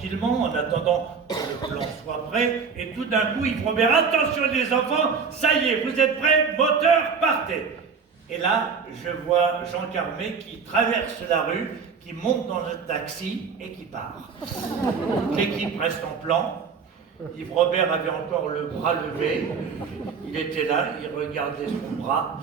tranquillement en attendant que le plan soit prêt. Et tout d'un coup, Yves Robert, attention les enfants, ça y est, vous êtes prêts, moteur, partez. Et là, je vois Jean Carmé qui traverse la rue, qui monte dans le taxi et qui part. L'équipe reste en plan. Yves Robert avait encore le bras levé. Il était là, il regardait son bras.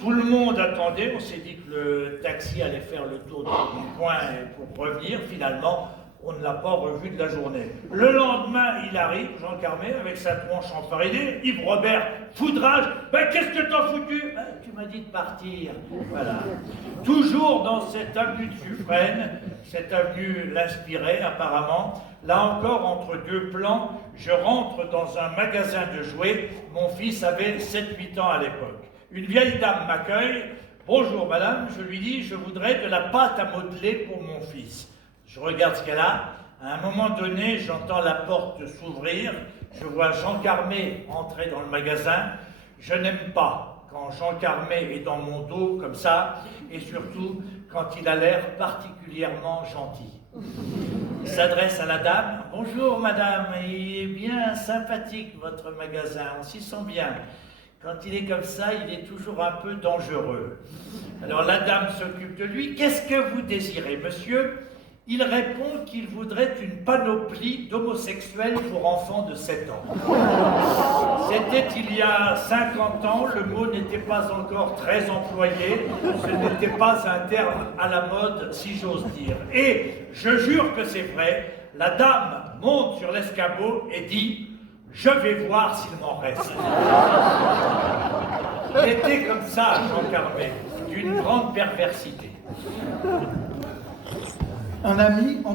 Tout le monde attendait. On s'est dit que le taxi allait faire le tour du coin pour revenir. Finalement, on ne l'a pas revu de la journée. Le lendemain, il arrive, Jean Carmé, avec sa tronche enfarinée. Yves Robert, foudrage. Ben, qu'est-ce que t'as foutu? Ben, tu m'as dit de partir. Voilà. Toujours dans cette avenue de Suffren, cette avenue l'inspirait apparemment. Là encore, entre deux plans, je rentre dans un magasin de jouets. Mon fils avait 7-8 ans à l'époque. Une vieille dame m'accueille. Bonjour madame, je lui dis, je voudrais de la pâte à modeler pour mon fils. Je regarde ce qu'elle a. À un moment donné, j'entends la porte s'ouvrir. Je vois Jean Carmé entrer dans le magasin. Je n'aime pas quand Jean Carmé est dans mon dos comme ça, et surtout quand il a l'air particulièrement gentil. Il s'adresse à la dame. Bonjour madame, il est bien sympathique votre magasin, on s'y sent bien. Quand il est comme ça, il est toujours un peu dangereux. Alors la dame s'occupe de lui. Qu'est-ce que vous désirez, monsieur? Il répond qu'il voudrait une panoplie d'homosexuels pour enfants de 7 ans. C'était il y a 50 ans, le mot n'était pas encore très employé, ce n'était pas un terme à la mode, si j'ose dire. Et je jure que c'est vrai, la dame monte sur l'escabeau et dit « Je vais voir s'il m'en reste ». Il était comme ça, Jean Carmé, d'une grande perversité. Un ami entre